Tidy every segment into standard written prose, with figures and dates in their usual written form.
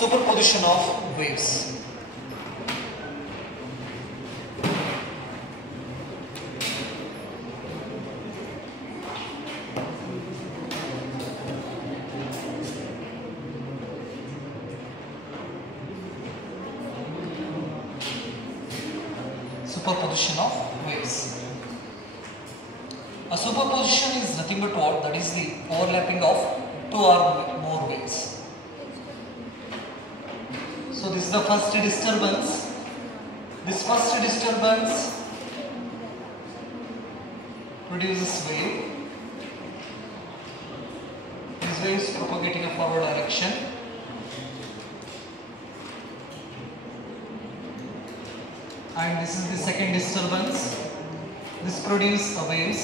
Superposition of waves. Superposition of waves. A superposition is nothing but what? That is the overlapping of two or more waves. So this is the first disturbance. This first disturbance produces wave. This wave is propagating a forward direction. And this is the second disturbance. This produces a waves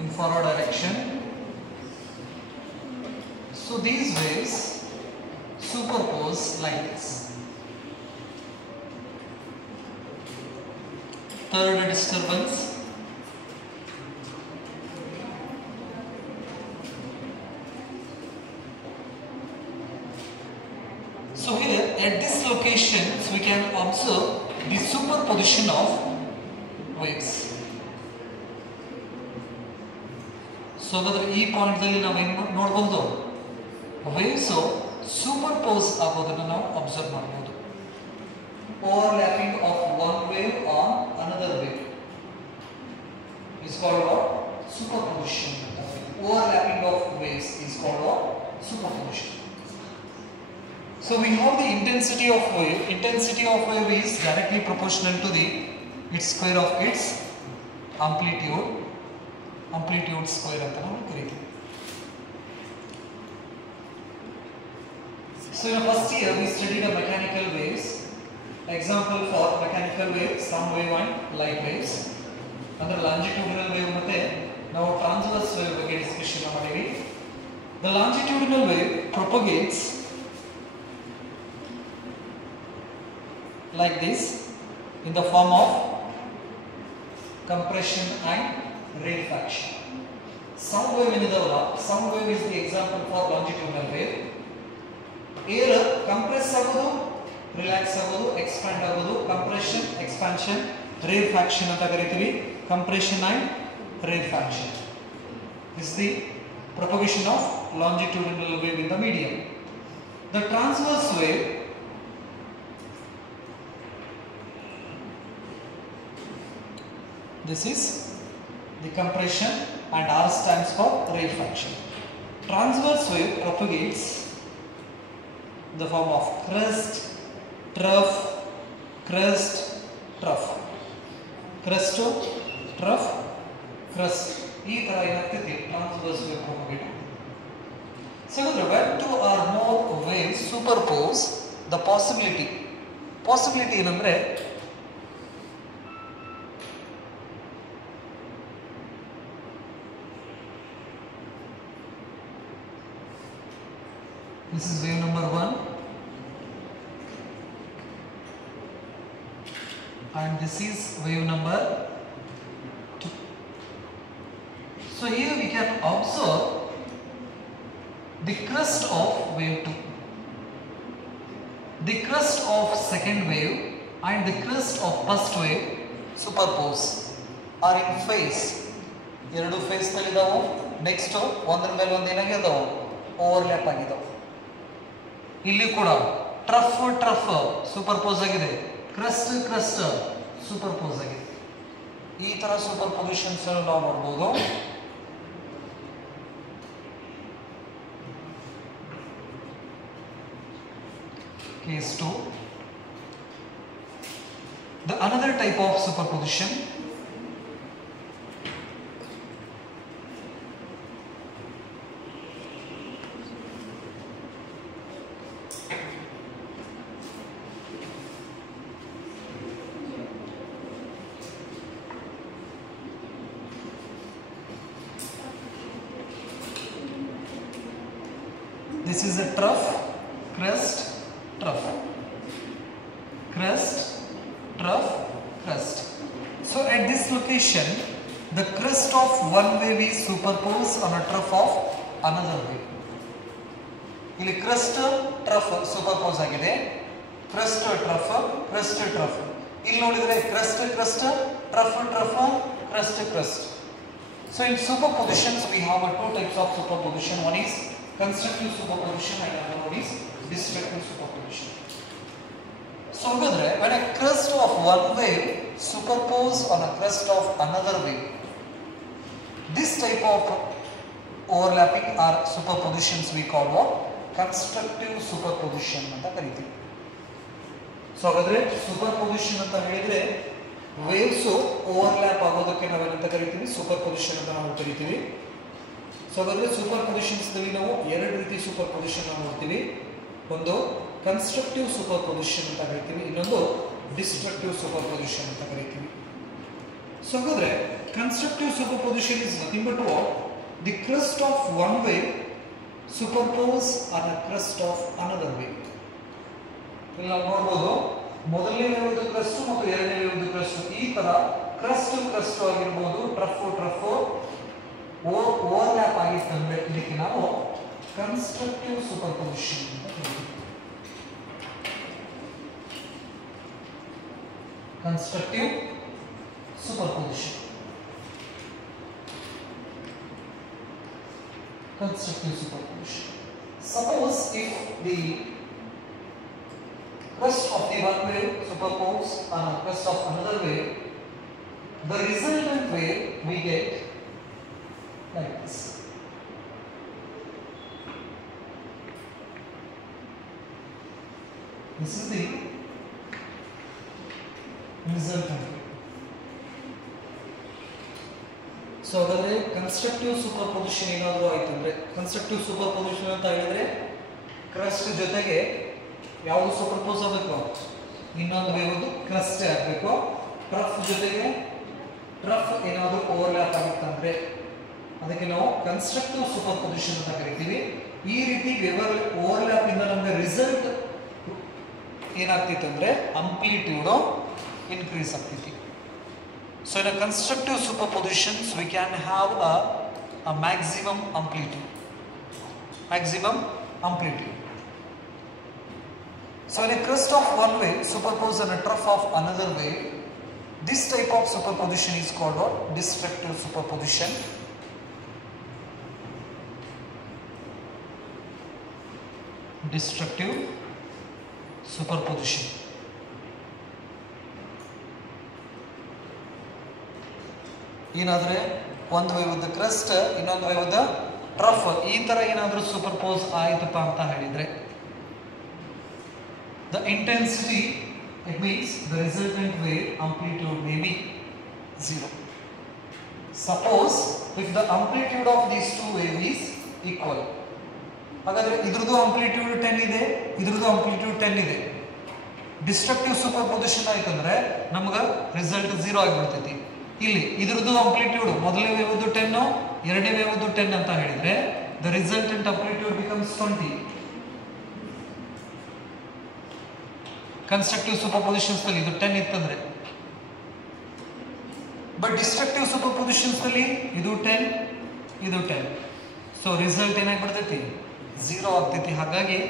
in forward direction. So these waves superpose like this. Third disturbance. So here at this location we can observe the superposition of waves. So ಹಾಗಾದ್ರೆ ಈ ಪಾಯಿಂಟ್ ದಲ್ಲಿ ನಾವು ಏನು ನೋಡಬಹುದು, waves superpose ಆಗೋದನ್ನು ನಾವು ಅಬ್ಸರ್ವ್ ಮಾಡಬಹುದು. Overlapping of one wave on another wave is called what? Superposition. Overlapping of waves is called what? Superposition. So we have the intensity of wave. Intensity of wave is directly proportional to the its square of its amplitude. Amplitude square ಅಂತ ನಾವು ಕರೀತೀವಿ. So in the first year we studied the mechanical waves. Example for mechanical waves, sound wave and light waves. ಅಂದ್ರೆ longitudinal wave ಮತ್ತೆ ನಾವು transverse wave ಬಗ್ಗೆ ಡಿಸ್ಕಷನ್ ಮಾಡಿವಿ. The longitudinal wave propagates like this in the form of compression and rarefaction. Sound wave ಏನಿದಾವಲ್ಲ, sound wave is the example for longitudinal wave. Air compress ಆಗೋದು, ರಿಲ್ಯಾಕ್ಸ್ ಆಗೋದು, ಎಕ್ಸ್ಪ್ಯಾಂಡ್ ಆಗೋದು, compression, expansion, rarefaction ಅಂತ ಕರೀತೀವಿ. Compression and rarefaction is the propagation of longitudinal wave in the medium. The transverse wave this is the compression and R stands for rarefaction. Transverse wave propagates in the form of crest, trough, crest, trough. Crest to trough, crest. ಈ ತರ ಏನಾಗ್ತೈತಿ transverse wave propagate. So when two or more waves superpose, the possibility ಏನಂದ್ರೆ this is wave number 1 and this is wave number 2. So here we can observe the crest of wave 2, the crest of second wave and the crest of first wave superpose are in phase. ಎರಡು ಫೇಸ್ ನಲ್ಲಿ ಇದಾವು, ನೆಕ್ಸ್ಟ್ ಒಂದರ ಮೇಲೆ ಒಂದು ಏನಾಗಿದಾವು, ಓವರ್ಲ್ಯಾಪ್ ಆಗಿದಾವು. ಇಲ್ಲಿ ಕೂಡ ಟ್ರಫ್ ಸೂಪರ್ಪೋಸ್ ಆಗಿದೆ, ಕ್ರಸ್ಟ್ ಸೂಪರ್ಪೋಸ್ ಆಗಿದೆ. ಈ ತರ ಸೂಪರ್ಪೊಸಿಷನ್ಸ್ ನಾವು ನೋಡಬಹುದು. Case 2. The another type of superposition this is a trough, crest, trough, crest, trough, crest. So at this location the crest of one wave is superposed on a trough of another wave. ಇಲ್ಲಿ crest trough superpose ಆಗಿದೆ. Crest trough, crest trough. ಇಲ್ಲಿ ನೋಡಿದ್ರೆ crest crest, trough trough, crest crest. So in superpositions we have two types of superposition. One is constructive superposition and another one is destructive superposition. So when a crust of one wave superpose on a crust of another wave, this type of overlapping or superpositions we call what? Constructive superposition ಅಂತ ಕರೀತೀವಿ. ಸೊ ಹಾಗಾದ್ರೆ ಸೂಪರ್ಪೊಸಿಷನ್ ಅಂತ ಹೇಳಿದ್ರೆ waves overlap ಆಗೋದಕ್ಕೆ ನಾವೇನಂತ ಕರಿತೀವಿ? ಸೂಪರ್ಪೊಸಿಷನ್ ಅಂತ ನಾವು ಕರಿತೀವಿ. ಸೊ ಹಾಗಾದ್ರೆ ಸೂಪರ್ಪೊಸಿಷನ್ಸ್ ನಲ್ಲಿ ನಾವು ಎರಡು ರೀತಿ ಸೂಪರ್ಪೊಸಿಷನ್ ನೋಡ್ತೀವಿ. ಒಂದು ಕನ್ಸ್ಟ್ರಕ್ಟಿವ್ ಸೂಪರ್ಪೊಸಿಷನ್ ಅಂತ ಕರಿತೀವಿ, ಇನ್ನೊಂದು ಡಿಸ್ಟ್ರಕ್ಟಿವ್ ಸೂಪರ್ಪೊಸಿಷನ್ ಅಂತ ಕರಿತೀವಿ. ಸೊ ಹಾಗಾದ್ರೆ constructive superposition is nothing but what? The crest of one wave superpose on a crust of another wave. ಇಲ್ಲಿ ನಾವು ನೋಡಬಹುದು ಮೊದಲನೇ ವೇವ್ದು ಕ್ರಸ್ಟ್ ಮತ್ತು ಎರಡನೇ ವೇವ್ದು ಕ್ರಸ್ಟ್, ಈ ತರ ಕ್ರಸ್ಟ್ ಕ್ರಸ್ಟ್ ಆಗಿರಬಹುದು, ಟ್ರಫ್ ಟ್ರಫ್ ಓವರ್ಲ್ಯಾಪ್ ಆಗಿತ್ತಂದ್ರೆ ಇದಕ್ಕೆ ನಾವು ಕನ್ಸ್ಟ್ರಕ್ಟಿವ್ ಸೂಪರ್ಪೊಸಿಷನ್ ಅಂತ ಕರೀತೀವಿ. Constructive superposition. Constructive superposition. Suppose if the crust of the one wave superpose on a crust of another wave, the resultant wave we get like this. This is the resultant wave. So ಹಾಗಾದ್ರೆ constructive superposition ಏನಾದರೂ ಆಯಿತು ಅಂದರೆ, constructive superposition ಅಂತ ಹೇಳಿದ್ರೆ ಕ್ರಸ್ಟ್ ಜೊತೆಗೆ ಯಾವುದು ಸೂಪರ್ಪೋಸ್ ಆಗಬೇಕು? ಇನ್ನೊಂದು ವೇವ್ದು ಕ್ರಸ್ಟ್ ಆಗಬೇಕು. ಟ್ರಫ್ ಜೊತೆಗೆ ಟ್ರಫ್ ಏನಾದರೂ ಓವರ್ಲ್ಯಾಪ್ ಆಗುತ್ತಂದ್ರೆ ಅದಕ್ಕೆ ನಾವು ಕನ್ಸ್ಟ್ರಕ್ಟಿವ್ ಸೂಪರ್ಪೊಸಿಷನ್ ಅಂತ ಕರಿತೀವಿ. ಈ ರೀತಿ ಓವರ್ಲ್ಯಾಪ್ ಇಂದ ನಮಗೆ ರಿಸಲ್ಟ್ ಏನಾಗ್ತಿತ್ತು ಅಂದರೆ ಆಂಪ್ಲಿಟ್ಯೂಡ್ ಇನ್ಕ್ರೀಸ್ ಆಗ್ತಿತ್ತು. So in a constructive superpositions we can have a maximum amplitude. Maximum amplitude. So in a crust of one wave superposed on a trough of another wave, this type of superposition is called what? Destructive superposition. Destructive superposition. ಏನಾದ್ರೆ ಒಂದು ವೇವ್ದ ಕ್ರಸ್ಟ್ ಇನ್ನೊಂದು ವೇವ್ದ ಟ್ರಫ್ ಈ ತರ ಏನಾದರೂ ಸೂಪರ್ಪೋಸ್ ಆಯಿತಪ್ಪ ಅಂತ ಹೇಳಿದ್ರೆ, the intensity it means the resultant wave amplitude may be 0. Suppose if the amplitude of these two wave is equal, ಹಾಗಾದ್ರೆ ಇದ್ರದ್ದು ಆಂಪ್ಲಿಟ್ಯೂಡ್ 10 ಇದೆ, ಇದ್ರದ್ದು ಆಂಪ್ಲಿಟ್ಯೂಡ್ 10 ಇದೆ. ಡಿಸ್ಟ್ರಕ್ಟಿವ್ ಸೂಪರ್ಪೊಸಿಷನ್ ಆಯ್ತಂದ್ರೆ ನಮ್ಗೆ ರಿಸಲ್ಟ್ 0 ಆಗಿಬಿಡ್ತೈತಿ. ಇಲ್ಲಿ ಇದ್ರದ್ದು ಆಂಪ್ಲಿಟ್ಯೂಡ್ ಮೊದಲನೇ ವೇವ್ದು 10, ಎರಡನೇ ವೇವ್ದು 10 ಅಂತ ಹೇಳಿದ್ರೆ the resultant amplitude becomes 20. Constructive superpositions ನಲ್ಲಿ ಇದು 10 ಇತ್ತಂದ್ರೆ, ಬಟ್ ಡಿಸ್ಟ್ರಕ್ಟಿವ್ ಸೂಪರ್ಪೊಸಿಷನ್ಸ್ ನಲ್ಲಿ ಇದು 10, ಇದು 10. ಸೊ ರಿಸಲ್ಟ್ ಏನಾಗ್ಬಿಡ್ತೈತಿ? 0 ಆಗ್ತೈತಿ. ಹಾಗಾಗಿ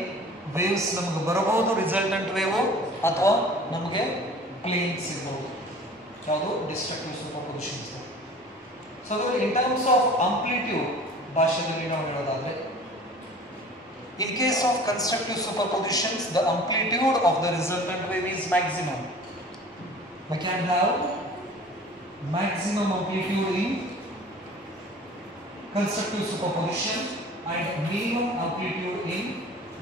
ವೇವ್ಸ್ ನಮಗೆ ಬರಬಹುದು ರಿಸಲ್ಟೆಂಟ್ ವೇವ್ ಅಥವಾ ನಮಗೆ ಪ್ಲೇನ್ ಸಿಗಬಹುದು. ಯಾವುದು? Destructive superpositions. So in terms of amplitude ಭಾಷೆಯಲ್ಲಿ ನಾವು ಹೇಳೋದಾದ್ರೆ, in case of constructive superpositions the amplitude of the resultant wave is maximum. We can have maximum amplitude in constructive superposition and minimum amplitude in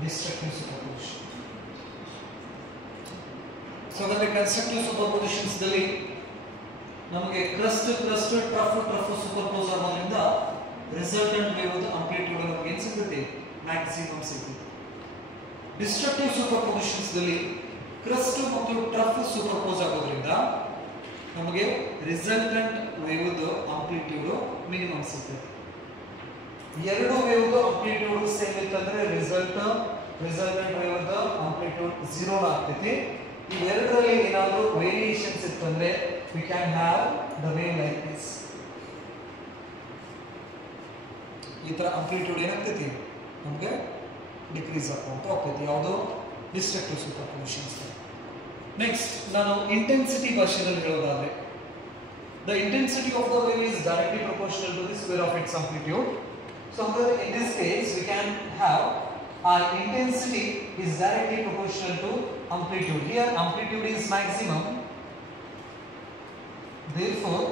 destructive superposition. So ಹಾಗಾದ್ರೆ constructive superpositions ದಲ್ಲಿ ನಮಗೆ crest crest trough trough superpose ಆಗೋದ್ರಿಂದ resultant wave amplitude ನಮಗೆ ಏನು ಸಿಗುತ್ತೆ? ಮ್ಯಾಕ್ಸಿಮಮ್ ಸಿಗುತ್ತೆ. ಡಿಸ್ಟ್ರಕ್ಟಿವ್ ಸೂಪರ್ಪೊಸಿಷನ್ಸ್ ದಲ್ಲಿ ಕ್ರಸ್ಟ್ ಮತ್ತು ಟ್ರಫ್ ಸೂಪರ್ಪೋಸ್ ಆಗೋದ್ರಿಂದ ನಮಗೆ ರಿಸಲ್ಟೆಂಟ್ ವೇವ್ ಆಂಪ್ಲಿಟ್ಯೂಡ್ ಮಿನಿಮಮ್ ಸಿಗುತ್ತೆ. ಎರಡು ವೇವ್ ಆಂಪ್ಲಿಟ್ಯೂಡ್ ಸೇಮ್ ಇತ್ತಂದ್ರೆ ರಿಸಲ್ಟೆಂಟ್ ವೇವ್ ಆಂಪ್ಲಿಟ್ಯೂಡ್ 0 ಆಗ್ತೈತಿ. ಇವೆರಡರಲ್ಲಿ ಏನಾದರೂ ವೇರಿಯೇಷನ್ಸ್ ಇತ್ತಂದ್ರೆ we can have the wave like this. ಈ ತರ ಆಂಪ್ಲಿಟ್ಯೂಡ್ ಏನಾಗ್ತೈತಿ? ನಮಗೆ ಡಿಕ್ರೀಸ್ ಆಗುವಂತ ಹೋಗ್ತೈತಿ ಯಾವುದು ಡಿಸ್ಟ್ರಕ್ಟಿವ್ ಸೂಪರ್ ಪೊಸಿಷನ್ಸ್. ನೆಕ್ಸ್ಟ್ ನಾನು ಇಂಟೆನ್ಸಿಟಿ ಭಾಷೆಯಲ್ಲಿ ಹೇಳೋದಾದ್ರೆ the intensity of the wave is directly proportional to the square of its amplitude. So in this case we can have our intensity is directly proportional to amplitude. Here amplitude is maximum, therefore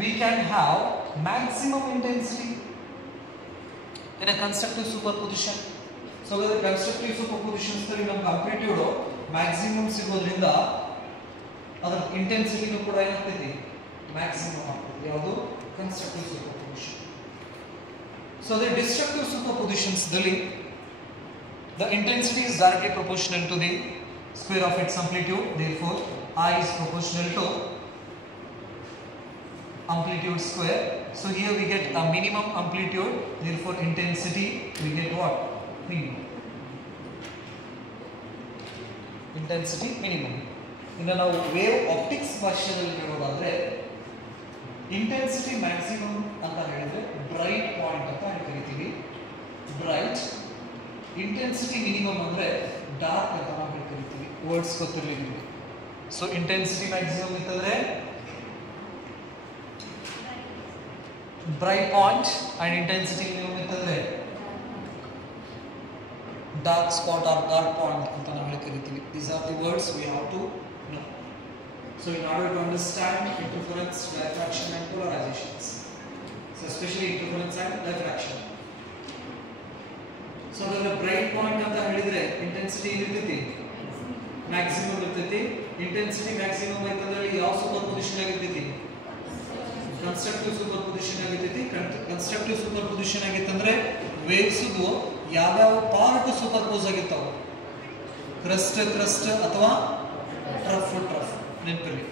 we can have maximum intensity in a constructive superposition. So with the constructive superpositions ನಲ್ಲಿ ನಮಗೆ amplitude maximum ಸಿಗೋದ್ರಿಂದ ಅದರ intensity ನು ಕೂಡ ಏನಾಗ್ತೈತಿ maximum ಆಗ್ತದೆ ಯಾವುದು constructive superposition. So the destructive superpositions ದಲ್ಲಿ the intensity is directly proportional to the square of its amplitude, therefore I is proportional to amplitude square. So here we get a minimum amplitude, therefore intensity we get what? Minimum. Intensity minimum. ಇನ್ನು ನಾವು wave optics ಭಾಷೆಯಲ್ಲಿ ಹೇಳೋದಾದ್ರೆ intensity maximum ಅಂತ ಹೇಳಿದ್ರೆ bright point ಅಂತ ಕರಿತೀವಿ. Bright intensity minimum ಅಂದ್ರೆ ಡಾರ್ಕ್ ಅಂತ ನಾವು ಕರಿತೀವಿ. ವರ್ಡ್ಸ್ ಗೊತ್ತಿರಲಿ ನಿಮಗೆ. ಸೊ ಇಂಟೆನ್ಸಿಟಿ ಮ್ಯಾಕ್ಸಿಮಮ್ ಅಂತಂದ್ರೆ bright point and intensity minimum ಅಂತಂದ್ರೆ dark spot or dark point ಅಂತ ನಾವು ಕರಿತೀವಿ. These are the words we have to know. So in order to understand interference, diffraction and polarizations, so especially interference and diffraction. So the bright point ಅಂತ ಹೇಳಿದ್ರೆ intensity ಇರ್ತೈತಿ maximum ಇರ್ತೈತಿ. intensity maximum ಅಂತಂದ್ರೆ ಯಾವ superposition ಆಗಿರ್ತೈತಿ constructive superposition ಆಗಿರ್ತೈತಿ. constructive superposition ಆಗಿತ್ತಂದ್ರೆ waves ದು ಯಾವ್ಯಾವ ಪಾರ್ಟ್ ಸೂಪರ್ಪೋಸ್ ಆಗಿರ್ತಾವೆ ಕ್ರಸ್ಟ್ ಕ್ರಸ್ಟ್ ಅಥವಾ ಟ್ರಫ್ ಟ್ರಫ್ ನೆನಪಿರಲಿ,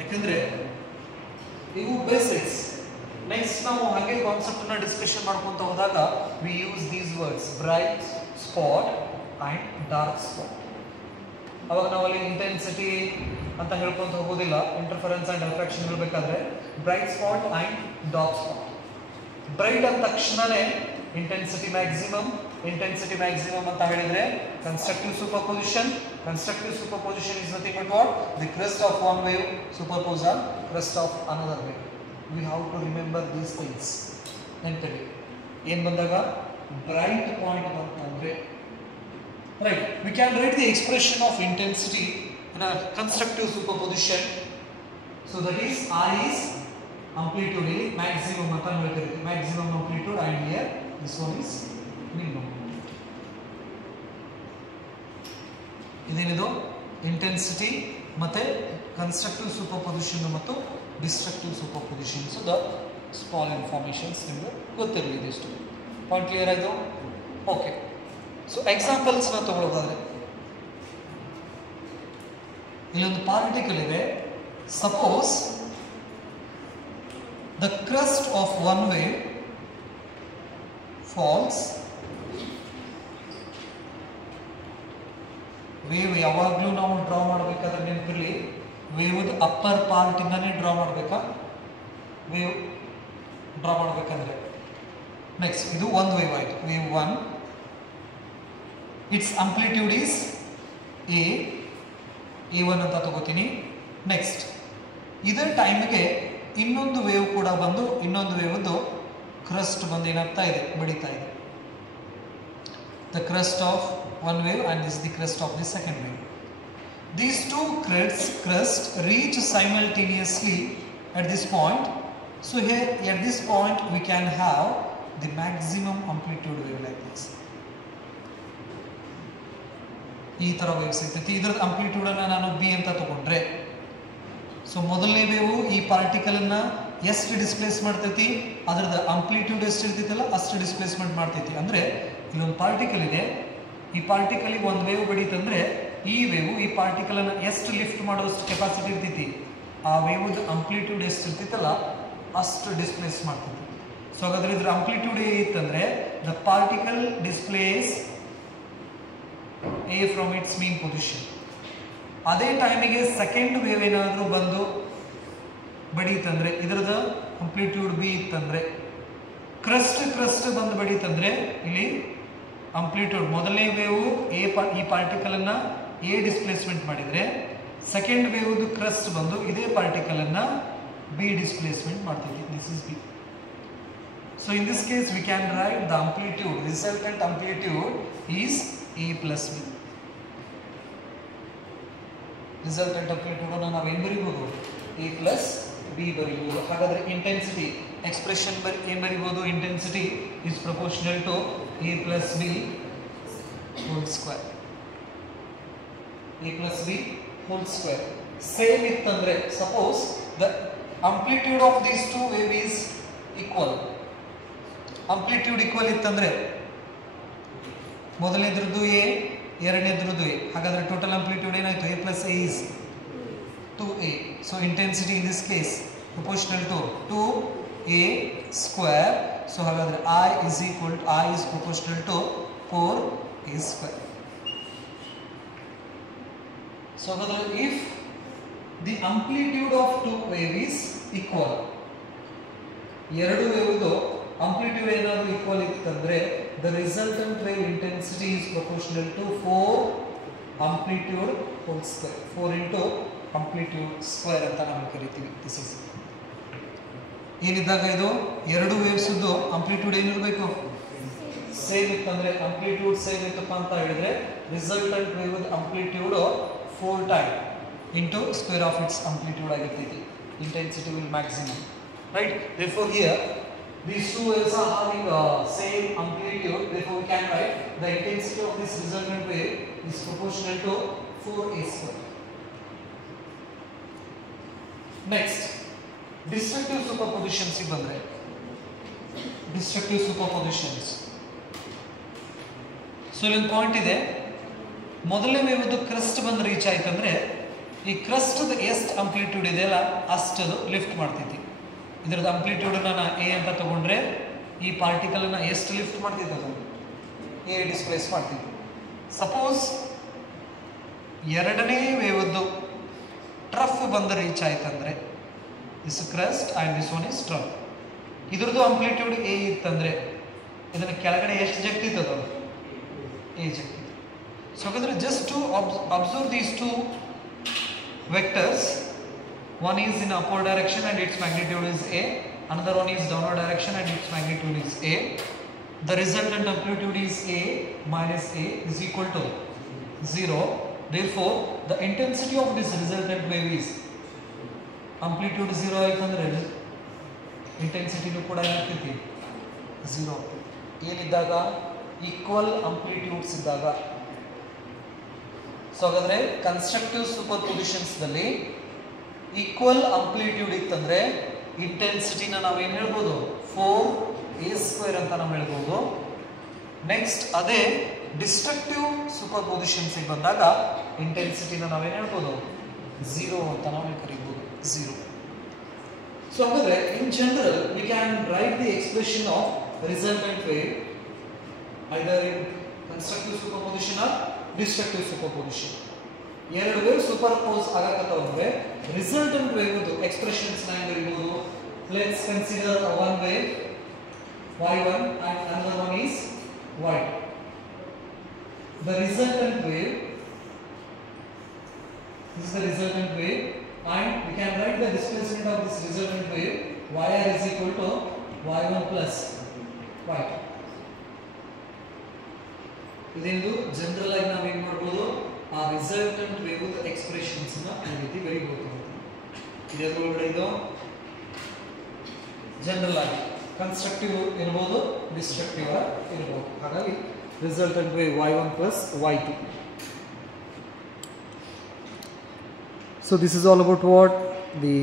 ಯಾಕಂದ್ರೆ ಇವು ಬೇಸಿಕ್ಸ್. ನೆಕ್ಸ್ಟ್ ನಾವು ಹಾಗೆ ಕಾನ್ಸೆಪ್ಟ್ ಅನ್ನ ಡಿಸ್ಕಷನ್ ಮಾಡ್ಕೊಂತ ಹೋದಾಗ we use these words bright spot and dark spot. ಅವಾಗ ನಾವಲ್ಲಿ ಇಂಟೆನ್ಸಿಟಿ ಅಂತ ಹೇಳ್ಕೊಂತ ಹೋಗೋದಿಲ್ಲ, ಇಂಟರ್ಫರೆನ್ಸ್ ಅಂಡ್ ರಿಫ್ರಾಕ್ಷನ್ ಹೇಳ್ಬೇಕಾದ್ರೆ bright spot and dark spot. Bright ಅಂದ ತಕ್ಷಣನೇ intensity maximum ಅಂತ ಹೇಳಿದ್ರೆ constructive superposition. constructive superposition is nothing but what? The crest of one wave superpose on crest of another wave. We have to remember these things. ನೆನಪಿಡಿ ಏನು ಬಂದಾಗ bright point ಬಂತಂದ್ರೆ right, we can write the expression of intensity in a constructive superposition. So that is R is amplitude maximum ಅಂತ ಹೇಳ್ತೀವಿ, maximum amplitude, and here this one is minimum. ಇದೇನಿದು ಇಂಟೆನ್ಸಿಟಿ ಮತ್ತೆ constructive superposition ಮತ್ತು destructive superposition. So the small informations ನಿಮಗೆ ಗೊತ್ತಿರಲಿ. ಇದಿಷ್ಟು point clear ಆಯಿತು? Okay. So ಎಕ್ಸಾಂಪಲ್ಸ್ನ ತಗೊಳ್ಳೋದಾದ್ರೆ ಇಲ್ಲೊಂದು ಪಾರ್ಟಿಕಲ್ ಇದೆ. Suppose the crest of one wave falls. Wave ಯಾವಾಗಲೂ ನಾವು ಡ್ರಾ ಮಾಡಬೇಕಾದ್ರೆ ನೆನಪಿರಲಿ, ವೇವ್ ಅಪ್ಪರ್ ಪಾರ್ಟ್ ಇಂದಾನೆ ಡ್ರಾ ಮಾಡಬೇಕಾ ವೇವ್ ಡ್ರಾ ಮಾಡಬೇಕಂದ್ರೆ. ನೆಕ್ಸ್ಟ್ ಇದು ಒಂದು ವೇವ್ ಆಯಿತು, ವೇವ್ 1. ಇಟ್ಸ್ ಆಂಪ್ಲಿಟ್ಯೂಡ್ ಈಸ್ A1 ಅಂತ ತಗೋತೀನಿ. ನೆಕ್ಸ್ಟ್ ಇದರ ಟೈಮ್ಗೆ ಇನ್ನೊಂದು ವೇವ್ ಕೂಡ ಬಂದು ಇನ್ನೊಂದು ವೇವ್ದು ಕ್ರಸ್ಟ್ ಬಂದು ಏನಾಗ್ತಾ ಇದೆ, ಬಡಿತಾ ಇದೆ. The crest of one wave and this is the crest of the second wave. These two crests reach simultaneously at this point. So here at this point we can have the maximum amplitude wave like this. ಈ ತರ ವೇವ್ಸ್ ಇರ್ತೈತಿ. ಇದರ ಆಂಪ್ಲಿಟ್ಯೂಡ್ ಅನ್ನ ನಾನು B ಅಂತ ತಗೊಂಡ್ರೆ, ಸೊ ಮೊದಲನೇ ವೇವ್ ಈ ಪಾರ್ಟಿಕಲ್ ಅನ್ನ ಎಷ್ಟು ಡಿಸ್ಪ್ಲೇಸ್ ಮಾಡ್ತೈತಿ, ಅದರದ ಆಂಪ್ಲಿಟ್ಯೂಡ್ ಎಷ್ಟು ಇರ್ತೈತಲ್ಲ ಅಷ್ಟು ಡಿಸ್ಪ್ಲೇಸ್ಮೆಂಟ್ ಮಾಡ್ತೈತಿ. ಅಂದ್ರೆ ಇಲ್ಲೊಂದು ಪಾರ್ಟಿಕಲ್ ಇದೆ, ಈ ಪಾರ್ಟಿಕಲ್ಗೆ ಒಂದು ವೇವ್ ಬಡೀತಂದ್ರೆ ಈ ವೇವ್ ಈ ಪಾರ್ಟಿಕಲ್ ಅನ್ನು ಎಷ್ಟು ಲಿಫ್ಟ್ ಮಾಡೋಷ್ಟು ಕೆಪಾಸಿಟಿ ಇರ್ತೈತಿ, ಆ ವೇವ್ದ ಆಂಪ್ಲಿಟ್ಯೂಡ್ ಎಷ್ಟು ಇರ್ತೈತಲ್ಲ ಅಷ್ಟು ಡಿಸ್ಪ್ಲೇಸ್ ಮಾಡ್ತೈತಿ. ಸೊ ಹಾಗಾದ್ರೆ ಇದ್ರ ಆಂಪ್ಲಿಟ್ಯೂಡ್ ಇತ್ತಂದ್ರೆ the particle displace A from its mean position. ಅದೇ ಟೈಮಿಗೆ ಸೆಕೆಂಡ್ ವೇವ್ ಏನಾದರೂ ಬಂದು ಬಡೀತಂದ್ರೆ ಇದರದ ಆಂಪ್ಲಿಟ್ಯೂಡ್ B ಇತ್ತಂದ್ರೆ, ಕ್ರಸ್ಟ್ ಬಂದು ಬಡೀತಂದ್ರೆ ಇಲ್ಲಿ ಅಂಪ್ಲಿಟ್ಯೂಡ್ ಮೊದಲನೇ ವೇವ್ ಈ ಪಾರ್ಟಿಕಲ್ ಅನ್ನ ಎ ಡಿಸ್ಪ್ಲೇಸ್ಮೆಂಟ್ ಮಾಡಿದ್ರೆ ಸೆಕೆಂಡ್ ವೇವ್ ಕ್ರಸ್ಟ್ ಬಂದು ಇದೇ ಪಾರ್ಟಿಕಲ್ ಅನ್ನ ಬಿ ಡಿಸ್ಪ್ಲೇಸ್ಮೆಂಟ್ ಮಾಡ್ತೀವಿ. This is B. So in this case we can write the amplitude, resultant amplitude is A plus B. Resultant amplitude ಅನ್ನು ನಾವು ಏನು ಬರೀಬಹುದು? A plus B ಬರೀಬಹುದು. ಹಾಗಾದ್ರೆ intensity expression ಏನು ಬರೀಬಹುದು? Intensity is proportional to A plus B whole square. A plus B whole square. Same ಇತ್ತಂದ್ರೆ suppose the amplitude of these two waves is equal. Amplitude equal ಇತ್ತಂದ್ರೆ ಮೊದಲನೇದ್ರದ್ದು a ಎರಡನೇದ್ರದ್ದು a, ಹಾಗಾದ್ರೆ total amplitude ಏನಾಯ್ತು? A plus a is 2a. So intensity in this case proportional to 2a square. So ಹಾಗಾದ್ರೆ I is proportional to 4a square. So ಹಾಗಾದ್ರೆ if the amplitude of two wave is equal, ಎರಡು ವೇವ್ದು amplitude ಏನಾದರೂ ಈಕ್ವಲ್ ಇತ್ತಂದ್ರೆ the resultant wave intensity is proportional to 4 amplitude whole square. 4 into amplitude square ಅಂತ ನಾವು ಕರಿತೀವಿ. This is ಏನಿದ್ದಾಗ ಇದು ಎರಡು ವೇವ್ಸ್ ಇದ್ದು ಅಂಪ್ಲಿಟ್ಯೂಡ್ ಏನಿರಬೇಕು? ಸೇಮ್ ಇತ್ತಂದ್ರೆ ಅಂಪ್ಲಿಟ್ಯೂಡ್ ಸೇಮ್ ಇತ್ತಪ್ಪ ಅಂತ ಹೇಳಿದ್ರೆ resultant wave amplitude 4 time into square of its amplitude ಆಗಿರ್ತೈತಿ. Intensity will maximum, right? Therefore here these two waves are having same amplitude, therefore we can write the intensity of this resultant wave is proportional to 4a square. Next, destructive superpositions ಬಂದ್ರೆ destructive superpositions. So ಇಲ್ಲೊಂದು ಪಾಯಿಂಟ್ ಇದೆ. ಮೊದಲನೇ ವೇವ್ದು ಕ್ರಸ್ಟ್ ಬಂದು reach ಆಯ್ತಂದ್ರೆ ಈ ಕ್ರಸ್ಟ್ ಎಷ್ಟು ಅಂಪ್ಲಿಟ್ಯೂಡ್ ಇದೆಯಲ್ಲ ಅಷ್ಟು ಲಿಫ್ಟ್ ಮಾಡ್ತೈತಿ. ಇದರದ್ದು ಅಂಪ್ಲಿಟ್ಯೂಡ್ ನಾನು ಎ ಅಂತ ತಗೊಂಡ್ರೆ ಈ ಪಾರ್ಟಿಕಲ್ ಅನ್ನ ಎಷ್ಟು ಲಿಫ್ಟ್ ಮಾಡ್ತಿತ್ತು? ಅದು ಎ ಡಿಸ್ಪ್ಲೇಸ್ ಮಾಡ್ತಿತ್ತು. ಸಪೋಸ್ ಎರಡನೇ ವೇವ್ದು ಟ್ರಫ್ ಬಂದು ರೀಚ್ ಆಯ್ತಂದ್ರೆ this crest and this one is trough. ಇದ್ರದ್ದು ಅಂಪ್ಲಿಟ್ಯೂಡ್ ಎ ಇತ್ತಂದ್ರೆ ಇದನ್ನು ಕೆಳಗಡೆ ಎಷ್ಟು ಜಗ್ತಿತ್ತು? ಅದು ಎ ಜಗ್ತಿತ್ತು. ಸೊ ಹಾಗಾದ್ರೆ just to observe these two vectors, one is in upward direction and its magnitude is a, another one is downward direction and its magnitude is a. The resultant amplitude is a minus a is equal to 0. Therefore the intensity of this resultant wave is amplitude 0 ಆಯ್ತಂದ್ರೆ intensity ಕೂಡ ಏನಾಗ್ತೈತಿ? 0. ಏನಿದ್ದಾಗ ಈಕ್ವಲ್ ಅಂಪ್ಲಿಟ್ಯೂಡ್ಸ್ ಇದ್ದಾಗ. ಸೊ ಹಾಗಾದ್ರೆ constructive super ಪೊಸಿಷನ್ಸ್ನಲ್ಲಿ equal amplitude ಇತ್ತಂದ್ರೆ ಇಂಟೆನ್ಸಿಟಿನ ನಾವೇನು ಹೇಳ್ಬೋದು? 4a ಸ್ಕ್ವೇರ್ ಅಂತ ನಾವು ಹೇಳ್ಬೋದು. ನೆಕ್ಸ್ಟ್ ಅದೇ ಡಿಸ್ಟ್ರಕ್ಟಿವ್ ಸೂಪರ್ ಪೊಸಿಷನ್ಸಿಗೆ ಬಂದಾಗ ಇಂಟೆನ್ಸಿಟಿನ ನಾವೇನು ಹೇಳ್ಬೋದು? 0 ಅಂತ ನಾವು ಕರಿಬೋದು. 0. ಸೊ ಹಾಗಾದ್ರೆ in general we can write the expression of resultant wave either in constructive super position or destructive superposition. ಎರಡು ವೇವ್ ಸೂಪರ್ಪೋಸ್ ಆಗಕತ್ತವಂದ್ರೆ ರಿಸಲ್ಟೆಂಟ್ ವೇವ್ ಎಕ್ಸ್ಪ್ರೆಷನ್ಸ್ ನ ಬರೀಬಹುದು. Let's consider one wave y1 and another one is y2. The resultant wave, this is the resultant wave, and we can write the displacement of this resultant wave yr is equal to y1 plus y2. ಇದೊಂದು ಜನರಲ್ ಆಗಿ ನಾವು ಏನು ಮಾಡಬಹುದು? ಆ resultant wave expressions ನ ಈ ರೀತಿ ಬರೀಬಹುದು. ಇದರೊಳಗಡೆ ಇದು ಜನರಲ್ ಆಗಿ ಕನ್ಸ್ಟ್ರಕ್ಟಿವ್ ಇರಬಹುದು, ಡಿಸ್ಟ್ರಕ್ಟಿವ್ ಇರಬಹುದು. ಹಾಗಾಗಿ resultant wave y1 plus y2. So this is all about what the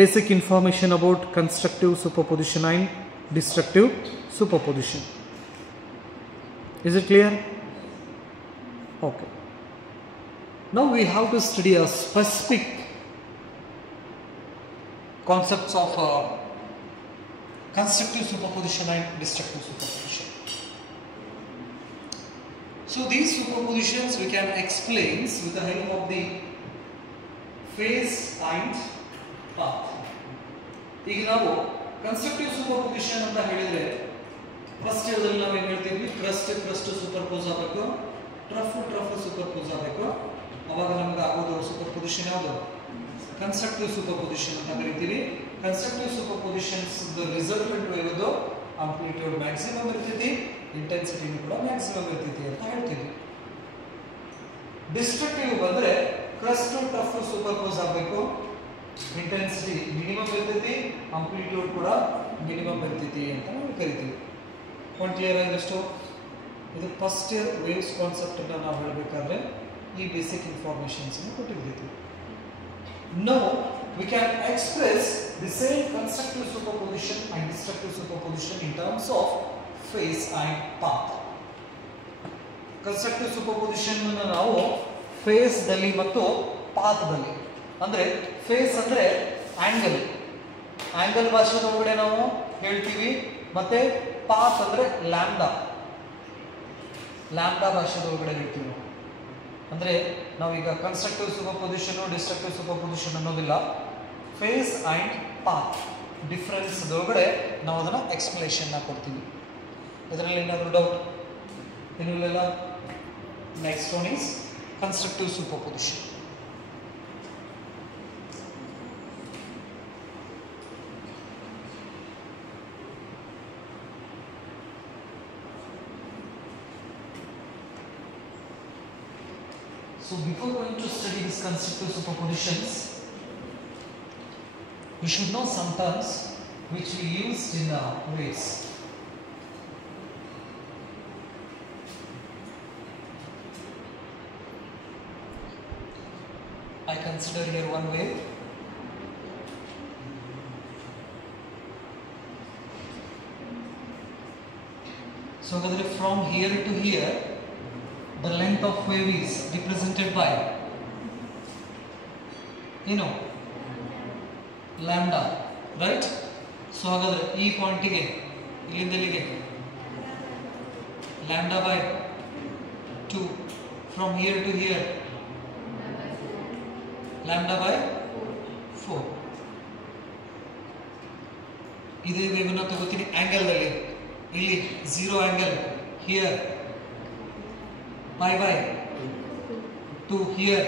basic information about constructive superposition and destructive superposition. Is it clear? Okay. Now we have to study a specific concepts of constructive superposition and destructive superposition. So these superpositions we can explain with the help of the phase and path. ಈಗ ನಾವು constructive superposition ಅಂತ ಹೇಳಿದ್ರೆ ಫಸ್ಟ್ ಇಯರ್ದಲ್ಲಿ ನಾವು ಏನು ಹೇಳ್ತೀವಿ? ಕರಿತೀವಿ ಕ್ರಸ್ಟ್ ಸೂಪರ್ಪೋಸ್ ಆಗಬೇಕು, ಟ್ರಫ್ ಸೂಪರ್ಪೋಸ್ ಆಗಬೇಕು. ಅವಾಗ ನಮ್ಗೆ ಆಗೋದು ಸೂಪರ್ ಪೊಸಿಷನ್ ಯಾವುದು? ಕನ್ಸ್ಟ್ರಕ್ಟಿವ್ ಸೂಪರ್ ಪೊಸಿಷನ್ ಅಂತ ಕರಿತೀವಿ. ಕನ್ಸ್ಟ್ರಕ್ಟಿವ್ ಸೂಪರ್ ಪೊಸಿಷನ್ಸ್ ರಿಸಲ್ಟೆಂಟ್ ಇರೋದು ಆಂಪ್ಲಿಟ್ಯೂಡ್ ಮ್ಯಾಕ್ಸಿಮಮ್ ಇರ್ತೈತಿ, ಇಂಟೆನ್ಸಿಟಿ ಕೂಡ ಮ್ಯಾಕ್ಸಿಮಮ್ ಇರ್ತೈತಿ ಅಂತ ಹೇಳ್ತೀವಿ. ಡಿಸ್ಟ್ರಕ್ಟಿವ್ ಬಂದ್ರೆ ಕ್ರಸ್ಟ್ ಟಫ್ ಸೂಪರ್ಪೋಸ್ ಆಗಬೇಕು, ಇಂಟೆನ್ಸಿಟಿ ಮಿನಿಮಮ್ ಇರ್ತೈತಿ, ಆಂಪ್ಲಿಟ್ಯೂಡ್ ಕೂಡ ಮಿನಿಮಮ್ ಇರ್ತೈತಿ ಅಂತ ನಾವು ಕರಿತೀವಿ. ಒಂದು ಕ್ಲಿಯರ್ ಆಗಿಷ್ಟು. ಇದು ಫಸ್ಟ್ ಇಯರ್ ವೇವ್ಸ್ ಕಾನ್ಸೆಪ್ಟ್ ಅನ್ನು ನಾವು ಹೇಳಬೇಕಾದ್ರೆ ಈ ಬೇಸಿಕ್ ಇನ್ಫಾರ್ಮೇಷನ್ಸ್ ಕೊಟ್ಟಿರ್ತೀವಿ. Now we can express the same constructive superposition and destructive superposition in terms of phase and path. Constructive superposition ಅನ್ನು ನಾವು ಫೇಸ್ ದಲ್ಲಿ ಮತ್ತು ಪಾತ್ ದಲ್ಲಿ, ಅಂದ್ರೆ ಫೇಸ್ ಅಂದ್ರೆ ಆಂಗಲ್ ಭಾಷೆದ ಒಳಗಡೆ ನಾವು ಹೇಳ್ತೀವಿ, ಮತ್ತೆ ಪಾತ್ ಅಂದ್ರೆ ಲ್ಯಾಂಬ್ಡಾ ಭಾಷೆದ ಒಳಗಡೆ ಹೇಳ್ತೀವಿ. ಅಂದ್ರೆ ನಾವೀಗ ಕನ್ಸ್ಟ್ರಕ್ಟಿವ್ ಸೂಪರ್ಪೊಸಿಷನ್ ಡಿಸ್ಟ್ರಕ್ಟಿವ್ ಸೂಪರ್ಪೊಸಿಷನ್ ಅನ್ನೋದಿಲ್ಲ, ಫೇಸ್ ಅಂಡ್ ಪಾತ್ ಡಿಫರೆನ್ಸ್ ಒಳಗಡೆ ನಾವು ಅದನ್ನ ಎಕ್ಸ್ಪ್ಲನೇಷನ್ ಕೊಡ್ತೀವಿ. ಇದರಲ್ಲಿ ಏನಾದರೂ ಡೌಟ್? ಏನಿಲ್ಲ. Next one is constructive superposition. So before going to study these constructive superpositions, we should know some terms which we used in waves. I consider here one wave. So from here to here, the length of wave is represented by, lambda, right? So ಹಾಗಾದ್ರೆ ಈ ಪಾಯಿಂಟಿಗೆ ಇಲ್ಲಿಂದ ಇಲ್ಲಿಗೆ lambda by 2, from here to here lambda by 4. ಇದೇ ವೇವ್ ಅನ್ನು ತಗೋತೀನಿ ಆಂಗಲ್ ದಲ್ಲಿ, ಇಲ್ಲಿ 0 angle here, pi by 2 here,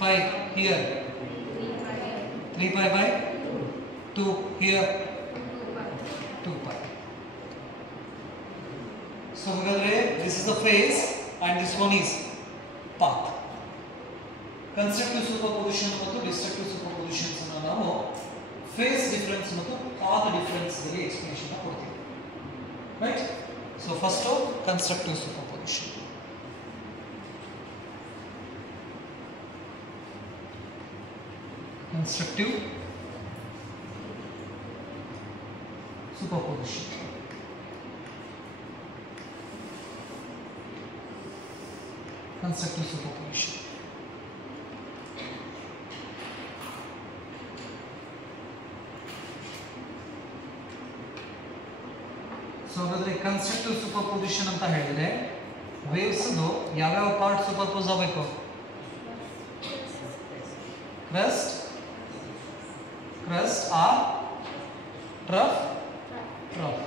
pi here, 3 pi by 2 here, 2 pi. So this is the phase and this one is path. Constructive superposition ಮತ್ತು destructive superpositions ಅನ್ನು ನಾವು phase difference ಮತ್ತು path difference ಗೆ ಎಕ್ಸ್ಪ್ಲನೇಷನ್ ಕೊಡ್ತೀವಿ. Right? So first of constructive superposition. Constructive superposition. Constructive superposition. So ಹಾಗಾದ್ರೆ constructive superposition ಅಂತ ಹೇಳಿದ್ರೆ ವೇವ್ಸ್ ಯಾವ್ಯಾವ ಪಾರ್ಟ್ ಸೂಪರ್ಪೋಸ್ ಆಗಬೇಕು? crust or trough.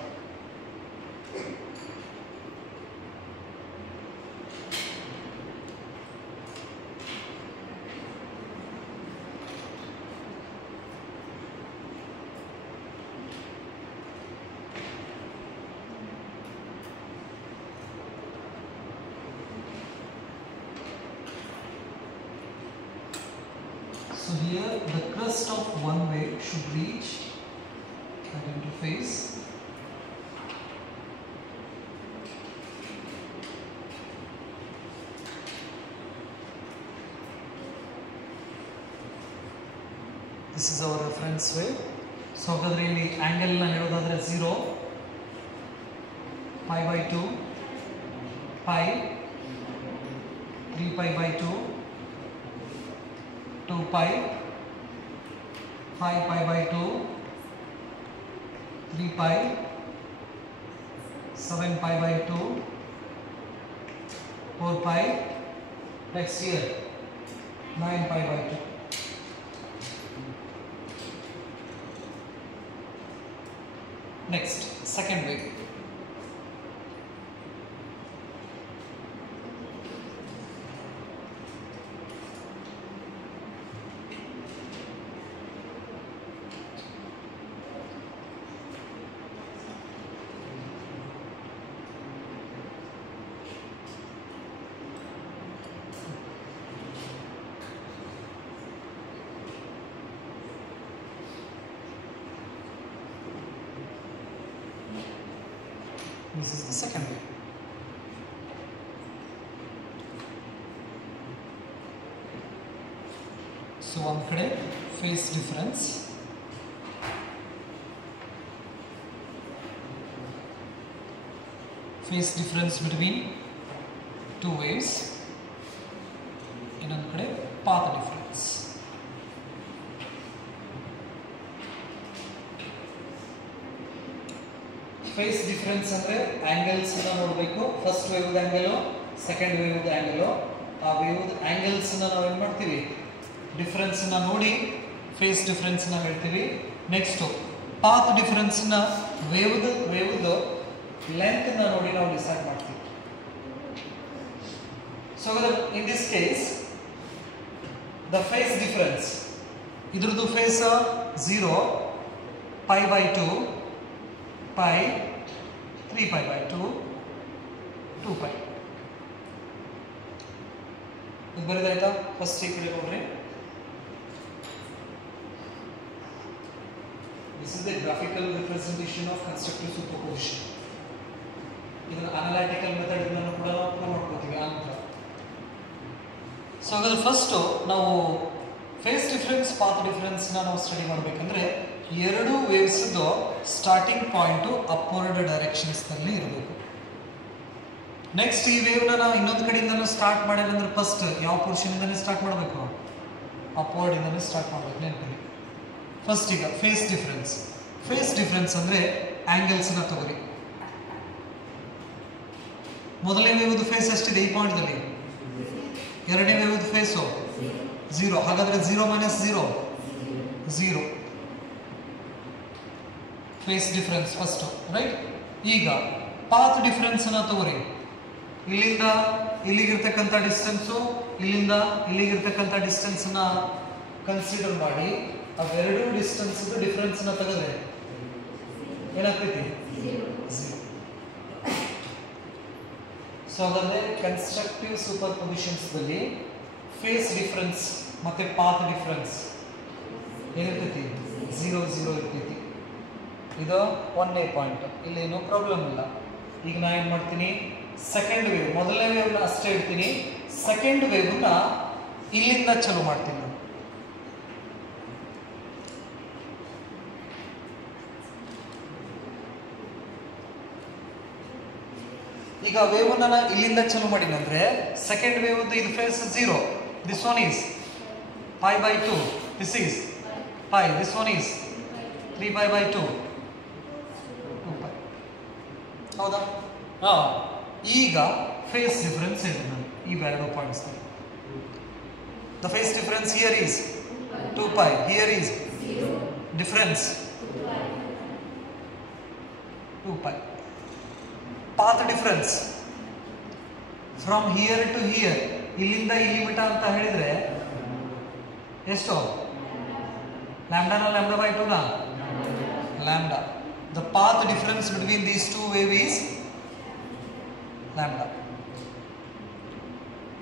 So here the crest of one wave should reach that interface. This is our reference wave. So ಹಾಗಾದ್ರೆ ಇಲ್ಲಿ ಆಂಗಲ್ ನ ಹೇಳೋದಾದ್ರೆ 0, pi by 2, pi, 3 pi by 2, 2 pi, 5 pi by 2, 3 pi, 7 pi by 2, 4 pi, next year 9 pi by 2. Next, second wave. This is the second wave. So one kade phase difference. Phase difference between two waves. ಇನ್ನೊಂದು ಕಡೆ path difference. Phase difference ಅಂದ್ರೆ angles ಅನ್ನು ನೋಡಬೇಕು. First wave angle, second wave angle. ಆ wave angles ನಾವು ಏನು ಮಾಡ್ತೀವಿ, ಡಿಫರೆನ್ಸ್ ನೋಡಿ ಫೇಸ್ ಡಿಫರೆನ್ಸ್ ಹೇಳ್ತೀವಿ. ನೆಕ್ಸ್ಟ್ ಪಾತ್ ಡಿಫರೆನ್ಸ್ ವೇವ್ದ ಲೆಂತ್ ನೋಡಿ ನಾವು ಡಿಸೈಡ್ ಮಾಡ್ತೀವಿ. So in this case the phase difference, ಇದ್ರದ್ದು ಫೇಸ್ 0, π/2, π, 3π/2, 2π. ಇದು ಬರೆದಾಯ್ತಾ? ಫಸ್ಟ್ ಈ ಕಡೆ ನೋಡ್ರಿ. This is the graphical representation of constructive superposition. ಇದನ್ನ ಅನಲಿಟಿಕಲ್ ಮೆಥಡ್ ಇಂದ ಕೂಡ ನಾವು ಮಾಡ್ಕೊತೀವಿ ಅಂತ. ಸೊ ಹಾಗಾದ್ರೆ ಫಸ್ಟ್ ನಾವು ಫೇಸ್ ಡಿಫರೆನ್ಸ್, ಪಾತ್ ಡಿಫರೆನ್ಸ್ ನಾವು ಸ್ಟಡಿ ಮಾಡಬೇಕಂದ್ರೆ ಎರಡು waves starting point upward directions ನಲ್ಲಿ ಇರಬೇಕು. ನೆಕ್ಸ್ಟ್ ಈ ವೇವ್ ನಾವು ಇನ್ನೊಂದು ಕಡೆಯಿಂದನೂ ಸ್ಟಾರ್ಟ್ ಮಾಡಿಲ್ಲ ಅಂದ್ರೆ ಫಸ್ಟ್ ಯಾವ ಪೋರ್ಷನ್ ಇಂದನೇ ಸ್ಟಾರ್ಟ್ ಮಾಡಬೇಕು, ಅಪ್ವರ್ಡ್ ಇಂದನೇ ಸ್ಟಾರ್ಟ್ ಮಾಡಬೇಕು. ನೆನಪಲ್ಲಿ ಫಸ್ಟ್ ಈಗ ಫೇಸ್ ಡಿಫರೆನ್ಸ್. ಫೇಸ್ ಡಿಫರೆನ್ಸ್ ಅಂದ್ರೆ ಆಂಗಲ್ಸ್ ನ ತಗೋರಿ. ಮೊದಲನೇ ವೇವ್ದು ಫೇಸ್ ಎಷ್ಟಿದೆ ಈ ಪಾಯಿಂಟ್ ದಲ್ಲಿ? ಎರಡನೇ ವೇವ್ದು ಫೇಸ್ 0. ಹಾಗಾದ್ರೆ 0 - 0 0. Face difference first, right? ಈಗ ಪಾತ್ ಡಿಫರೆನ್ಸ್ ಅನ್ನ ತಗೋರಿ. ಇಲ್ಲಿಂದ ಇಲ್ಲಿಗಿರ್ತಕ್ಕಂಥ ಡಿಸ್ಟೆನ್ಸು, ಇಲ್ಲಿಂದ ಇಲ್ಲಿಗಿರ್ತಕ್ಕಂಥ ಡಿಸ್ಟೆನ್ಸ್ ನ ಕನ್ಸಿಡರ್ ಮಾಡಿ ಅವೆರಡು ಡಿಸ್ಟೆನ್ಸ್ ಡಿಫರೆನ್ಸ್ ನ ತೆಗೆದ್ರೆ ಏನಾಗ್ತೈತಿ? 0. ಸೊ ಹಾಗಾದ್ರೆ ಕನ್ಸ್ಟ್ರಕ್ಟಿವ್ ಸೂಪರ್ ಪೊಸಿಷನ್ಸ್ ದಲ್ಲಿ ಫೇಸ್ ಡಿಫರೆನ್ಸ್ ಮತ್ತೆ ಪಾತ್ ಡಿಫರೆನ್ಸ್ ಏನಿರ್ತೈತಿ? 0 0 ಇರ್ತೈತಿ. ಇದು ಒಂದೇ ಪಾಯಿಂಟ್, ಇಲ್ಲಿ ಏನೂ ಪ್ರಾಬ್ಲಮ್ ಇಲ್ಲ. ಈಗ ನಾ ಏನು ಮಾಡ್ತೀನಿ, ಸೆಕೆಂಡ್ ವೇವ್, ಮೊದಲನೇ ವೇವ್ನ ಅಷ್ಟೇ ಇಡ್ತೀನಿ, ಸೆಕೆಂಡ್ ವೇವ್ನ ಇಲ್ಲಿಂದ ಚಾಲೂ ಮಾಡ್ತೀನಿ ನಾನು. ಈಗ ವೇವ್ ನಾನು ಇಲ್ಲಿಂದ ಚಾಲೂ ಮಾಡಿನಂದ್ರೆ ಸೆಕೆಂಡ್ ವೇವ್ ಇದು phase 0, this one is π/2, this is π, this one is 3π/2, 2π. ಹೌದಾ? ಈಗ ಫೇಸ್ ಡಿಫರೆನ್ಸ್ ಇದೆ ನಾನು ಈ ಎರಡು points. The phase difference here is 2π, here is difference 2π. Path difference from here to here, ಇಲ್ಲಿಂದ ಇಲ್ಲಿ ಮೀಟ ಅಂತ ಹೇಳಿದ್ರೆ ಎಷ್ಟು? ಲ್ಯಾಂಬ್ಡಾನ λ/2 ನಾ? Lambda. The path difference between these two waves is lambda.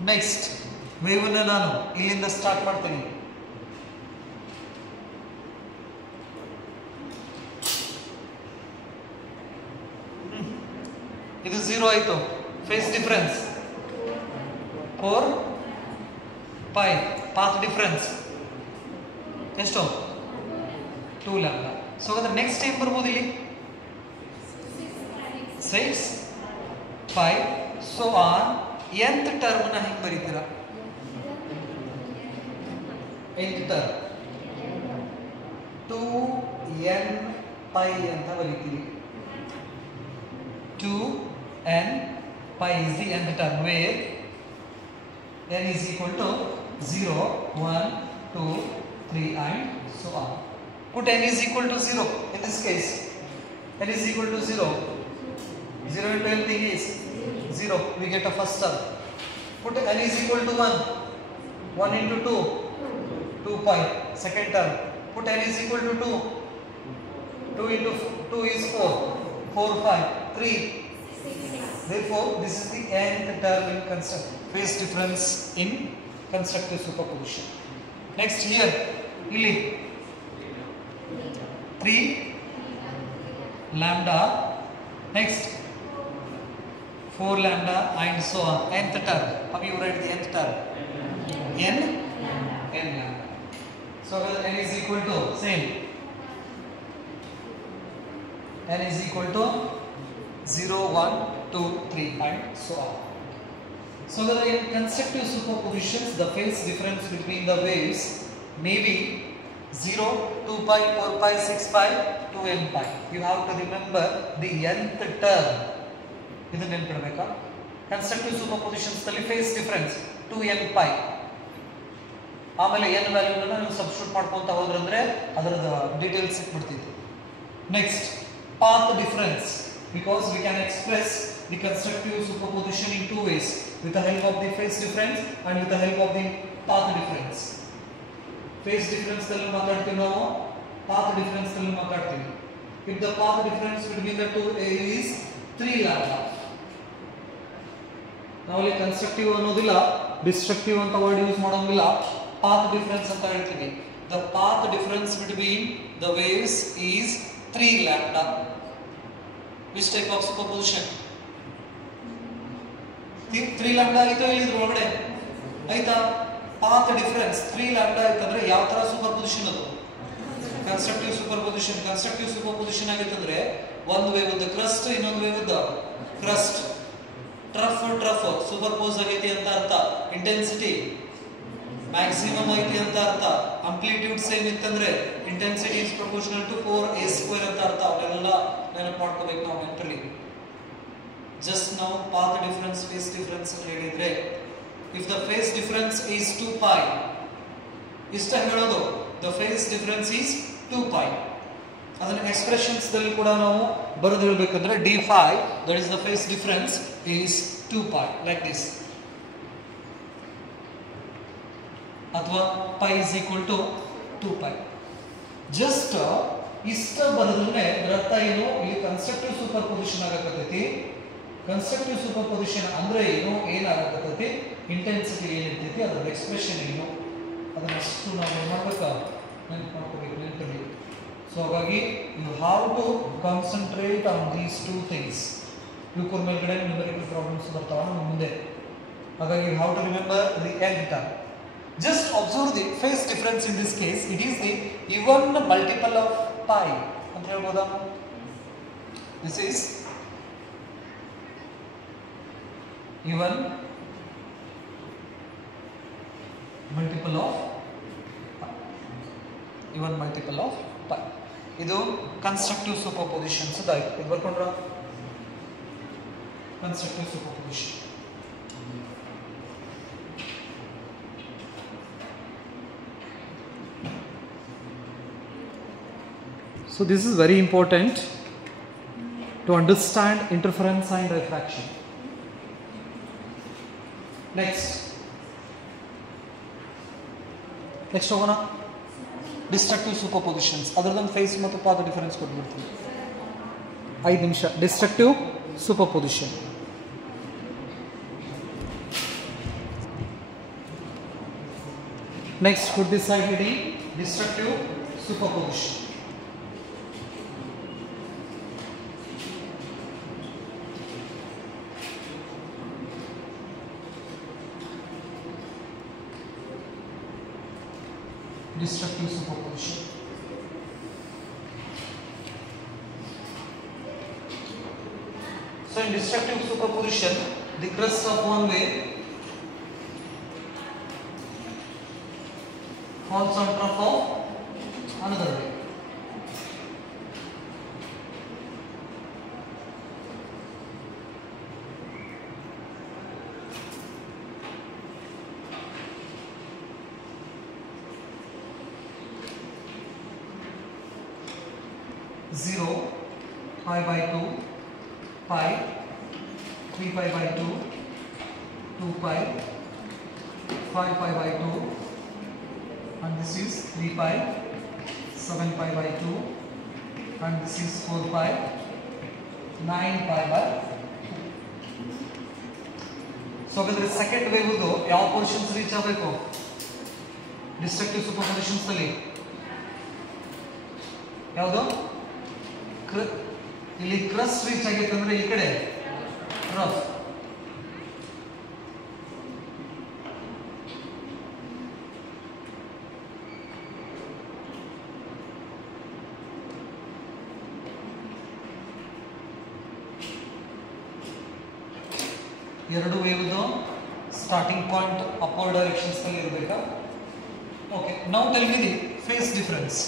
Next wave ಅನ್ನು ನಾನು ಇಲ್ಲಿಂದ ಸ್ಟಾರ್ಟ್ ಮಾಡ್ತೀನಿ. ಇದು 0 ಆಯ್ತು. Face difference 4π. ಪಾತ್ ಡಿಫರೆನ್ಸ್ ಎಷ್ಟು? 2 ಲ್ಯಾಂಬ್ಡಾ. ಸೊ ಅದರ ನೆಕ್ಸ್ಟ್ ಏನು ಬರ್ಬೋದು ಇಲ್ಲಿ? 6π. ಸೊ ಆನ್ nth ಟರ್ಮ್ ನ ಹೆಂಗೆ ಬರೀತೀರಾ? nth ಟರ್ಮ್ 2nπ ಅಂತ ಬರೀತೀವಿ. 2nπ is the nth term where n is equal to 0, 1, 2, 3 and so on. Put n is equal to 0 in this case. N is equal to 0. 0 into everything is 0. We get a first term. Put n is equal to 1. 1 into 2, 2π. Second term. Put n is equal to 2. 2 into 2 is 4. 4, 5, 3. Therefore, this is the nth term in phase difference in constructive superposition. Next here, ಇಲ್ಲಿ 3 lambda. Next 4 lambda and so on. Nth term. How you write the nth term? N lambda. So n is equal to same. N is equal to 0, 1, 2, 3 and so on. So that in consecutive superpositions, the phase difference between the waves may be 0, 2 pi, 4 pi, 6 pi, 2n pi. You have to remember the nth term. ಇದನ್ನ ನೆನಪಿಡಬೇಕಾ? Consecutive superpositions ನಲ್ಲಿ phase difference 2n pi. ಆಮೇಲೆ n ವ್ಯಾಲ್ಯೂನ ನೀವು ಸಬ್ಸ್ಟಿಟ್ಯೂಟ್ ಮಾಡ್ಕೊಂತ ಹೋದ್ರಂದ್ರೆ ಅದರ ಡೀಟೇಲ್ಸ್ ಸಿಕ್ಬಿಡ್ತಿತ್ತು. Next, path difference, because we can express the constructive superposition in two ways, with the help of the phase difference and with the help of the path difference. Phase difference dallu maatadthivi ನಾವು, path difference dallu maatadthivi. If the path difference between the two is 3 lambda, ನಾವು ಇಲ್ಲಿ constructive ಅನ್ನೋದಿಲ್ಲ, destructive ಅಂತ word use ಮಾಡೋಂಗಿಲ್ಲ, path difference ಅಂತ ಹೇಳ್ತೀವಿ. The path difference between the waves is 3 lambda. Which type of superposition? 3 lambda ಆಯ್ತಾ ಇದ್ರ ಒಳಗಡೆ ಆಯ್ತಾ? path difference 3 lambda ಆಯ್ತಂದ್ರೆ ಯಾವ ತರ ಸೂಪರ್ಪೋಸಿಷನ್ ಅದು? Constructive superposition. ಕನ್ಸ್ಟ್ರಕ್ಟಿವ್ ಸೂಪರ್ಪೋಸಿಷನ್ ಆಗಿತ್ತಂದ್ರೆ ಒಂದು ವೇವ್ ವಿತ್ ಕ್ರಸ್ಟ್, ಇನ್ನೊಂದು wave with crest, trough superpose ಆಗೈತಿ ಅಂತ ಅರ್ಥ. ಇಂಟೆನ್ಸಿಟಿ ಮ್ಯಾಕ್ಸಿಮಮ್ ಐತಿ ಅಂತ ಅರ್ಥ. ಅಂಪ್ಲಿಟ್ಯೂಡ್ ಸೇಮ್ ಇತ್ತಂದ್ರೆ intensity is proportional to 4a² ಅಂತ ಅರ್ಥ. ಅವೆಲ್ಲ ನೆನಪು ಮಾಡ್ಕೋಬೇಕು ನಾವು ಮೆಂಟಲಿ. ಜಸ್ಟ್ ನಾವು ಪಾತ್ ಡಿಫರೆನ್ಸ್, ಫೇಸ್ ಡಿಫರೆನ್ಸ್ ಅಂತ ಹೇಳಿದ್ರೆ, if the phase difference is 2 pi, ಇಷ್ಟ ಹೇಳೋದು the phase difference is 2 pi. ಅದನ್ನ ಎಕ್ಸ್ಪ್ರೆಷನ್ಸ್ ದಲ್ಲಿ ಕೂಡ ನಾವು ಬರೆದು ಹೇಳಬೇಕಂದ್ರೆ d5, that is the phase difference, is 2 pi like this. ಅಥವಾ pi is equal to 2 pi. Just ಇಷ್ಟ ಬರೆದ್ರೆ ಅರ್ಥ ಏನು? ಇಲ್ಲಿ ಕನ್ಸ್ಟ್ರಕ್ಟಿವ್ ಸೂಪರ್ಪೋಸಿಷನ್ ಆಗಕತ್ತೈತಿ. ಕನ್ಸ್ಟ್ರಕ್ಟಿವ್ ಸೂಪರ್ಪೋಸಿಷನ್ ಅಂದ್ರೆ ಏನು, ಏನಾಗಕತ್ತೈತಿ, ಇಂಟೆನ್ಸಿಟಿ ಏನಿರ್ತೈತಿ, ಅದರ ಎಕ್ಸ್ಪ್ರೆಷನ್ ಏನು, ಅದನ್ನಷ್ಟು ನಾವು ಏನು ಮಾಡ್ಬೇಕಾ, ನೆನಪು ಮಾಡ್ಕೋಬೇಕು ನೆನಪಲ್ಲಿ. ಸೊ ಹಾಗಾಗಿ you have to concentrate on these two things. ಇವ್ರ ಮೇಲ್ಗಡೆ ನ್ಯೂಮರಿಕಲ್ ಪ್ರಾಬ್ಲಮ್ಸ್ ಬರ್ತಾವ ನಮ್ಮ ಮುಂದೆ. ಹಾಗಾಗಿ you have to remember the nth term. Just observe the phase difference in this case. It is the even multiple of pi. ಅಂತ ಹೇಳ್ಬೋದಾ? This is even multiple of pi. ಇದು constructive superpositions ಆಯ್ತು. ಇದು ಬರ್ಕೊಂಡ್ರ constructive superposition. So this is very important to understand interference and refraction. Next ಹೋಗೋಣ ಡಿಸ್ಟ್ರಕ್ಟಿವ್ ಸೂಪರ್ಪೋಸಿಷನ್ಸ್. ಅದರ ದೊಂದು ಫೇಸ್ ಮತ್ತು ಪಾತ್ ಡಿಫರೆನ್ಸ್ ಕೊಟ್ಬಿಡ್ತೀವಿ. 5 ನಿಮಿಷ. Destructive superposition. Next, put this side heading, destructive superposition. Destructive superposition. So in destructive superposition, the crust of one wave falls on top of another wave. Zero, pi by 2, pi, 3 pi by 2, 2 pi, 5 pi by 2, and this is 3 pi, 7 pi by 2, and this is 4 pi, 9 pi by 2. So the second wave udo yav portions reach agಬೇಕು destructive superpositions ಅಲ್ಲಿ ಯಾವುದು ಇಲ್ಲಿ crust reach ಆಗೈತೆ ಅಂದ್ರೆ ಈ ಕಡೆ ರಫ್ ಎರಡು ವೇವ್ದು ಸ್ಟಾರ್ಟಿಂಗ್ ಪಾಯಿಂಟ್ ಅಪ್ವರ್ಡ್ ಡೈರೆಕ್ಷನ್ಸ್ ನಲ್ಲಿ ಇರಬೇಕಾ? Okay, now tell me the face difference.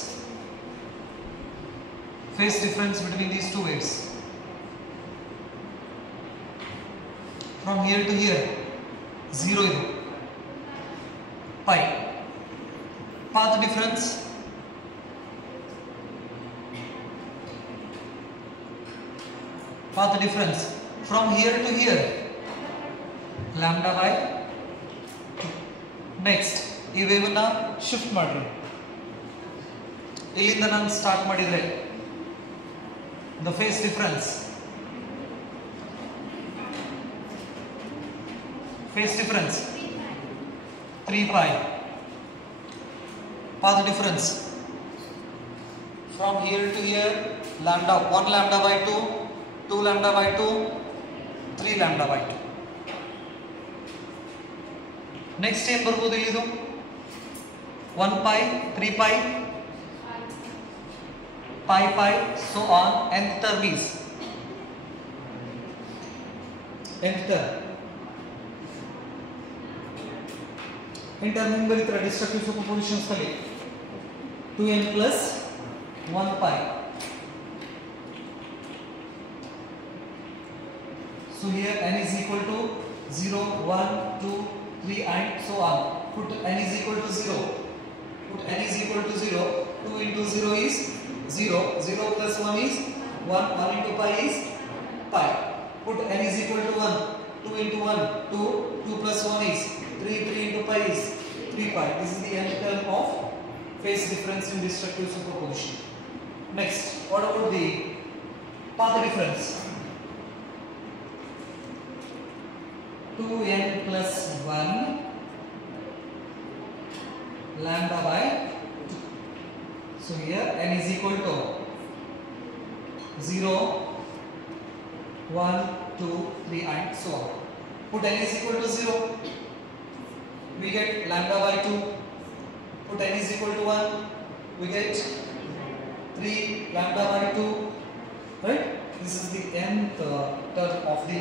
Phase difference between these two waves. From here to here, 0 idu. Pi. Path difference. Path difference. From here to here, lambda by 2. Next, ಈ ವೇವ್ ಅನ್ನ ಶಿಫ್ಟ್ ಮಾಡ್ರಿ. ಇಲ್ಲಿಂದ ನಾನು ಸ್ಟಾರ್ಟ್ ಮಾಡಿದ್ರೆ the phase difference phase difference 3 pi. Path difference from here to here, lambda 1 lambda by 2, 2 lambda by 2, 3 lambda by 2. next ಏನು ಬರ್ಬೋದು ಇಲ್ಲಿದು 1 pi, 3 pi, pi pi, so on. nth term is nth term. nth term in ಬರೀತಾರೆ ಡಿಸ್ಟ್ರಕ್ಟಿವ್ ಸೂಪರ್ಪೊಸಿಷನ್ಸ್ ನಲ್ಲಿ 2n plus 1 pi. so here n is equal to 0, 1, 2, 3 and so on. put n is equal to 0. put n is equal to 0. 2 into 0 is 0, 0 plus 1 is 1, 1 into pi is pi. Put n is equal to 1, 2 into 1, 2, 2 plus 1 is 3, 3 into pi is 3 pi. This is the nth term of phase difference in destructive superposition. Next, what about the path difference? 2n plus 1 lambda by 2. So here n is equal to 0, 1, 2, 3 and so on. Put n is equal to 0. We get lambda by 2. Put n is equal to 1. We get 3 lambda by 2. Right? This is the nth term of the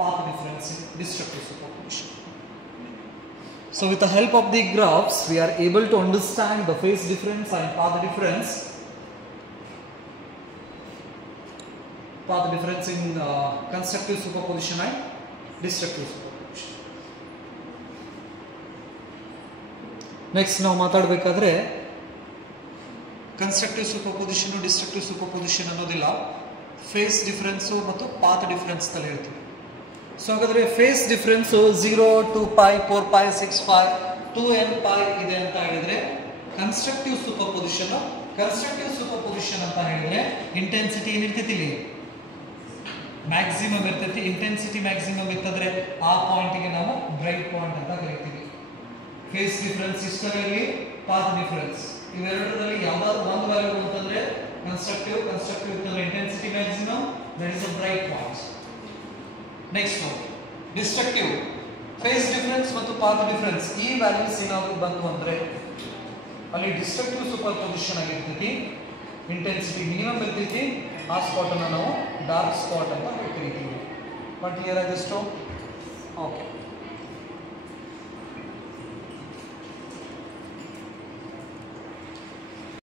path difference in destructive superposition. So with the help of the graphs, we are able to understand the phase difference and path difference. Path difference in constructive superposition and destructive superposition. Next, ನಾವು ಮಾತಾಡಬೇಕಾದ್ರೆ constructive superposition destructive superposition ಅನ್ನೋದಿಲ್ಲ, face difference ಮತ್ತು path difference ತಲೆ ಇರ್ತೀವಿ. ಸೊ ಹಾಗಾದ್ರೆ face difference 0, 2 pi, 4 pi, 6 pi, 2n pi ಇದೆ ಅಂತ ಹೇಳಿದ್ರೆ ಕನ್ಸ್ಟ್ರಕ್ಟಿವ್ ಸೂಪರ್ಪೊಸಿಷನ್. ಕನ್ಸ್ಟ್ರಕ್ಟಿವ್ ಸೂಪರ್ಪೊಸಿಷನ್ ಅಂತ ಹೇಳಿದ್ರೆ ಇಂಟೆನ್ಸಿಟಿ ಏನಿರ್ತೈತಿ ಇಲ್ಲಿ ಮ್ಯಾಕ್ಸಿಮಮ್ ಇರ್ತೈತಿ. ಇಂಟೆನ್ಸಿಟಿ ಮ್ಯಾಕ್ಸಿಮಮ್ ಇತ್ತಂದ್ರೆ ಆ ಪಾಯಿಂಟ್ಗೆ ನಾವು ಬ್ರೈಟ್ ಪಾಯಿಂಟ್ ಅಂತ ಕರಿತೀವಿ. ಫೇಸ್ ಡಿಫರೆನ್ಸ್ ಇಷ್ಟರಲ್ಲಿ ಪಾತ್ ಡಿಫರೆನ್ಸ್ ಇವೆರಡರಲ್ಲಿ ಯಾವ್ದಾದ್ರು ಒಂದು ವ್ಯಾಲ್ಯೂ ಅಂತಂದ್ರೆ ಕನ್ಸ್ಟ್ರಕ್ಟಿವ್ ಇತ್ತಂದ್ರೆ intensity maximum, that is a bright point. Next destructive face difference ಮತ್ತು ಪಾತ್ ಡಿಫರೆನ್ಸ್ ಈ ವ್ಯಾಲ್ಯೂಸ್ ಏನಾದ್ರು ಬಂತು ಅಂದ್ರೆ ಅಲ್ಲಿ ಡಿಸ್ಟ್ರಕ್ಟಿವ್ ಸೂಪರ್ ಪೊಸಿಷನ್ ಆಗಿರ್ತೈತಿ, ಇಂಟೆನ್ಸಿಟಿ ಮಿನಿಮಮ್ ಇರ್ತೈತಿ. ಆ ಸ್ಪಾಟ್ ಅನ್ನು ನಾವು ಡಾರ್ಕ್ ಸ್ಪಾಟ್ ಅಂತ ಕರಿತೀವಿ. ಬಟ್ ಹಿಯರ್ ಆದಷ್ಟು ಓಕೆ.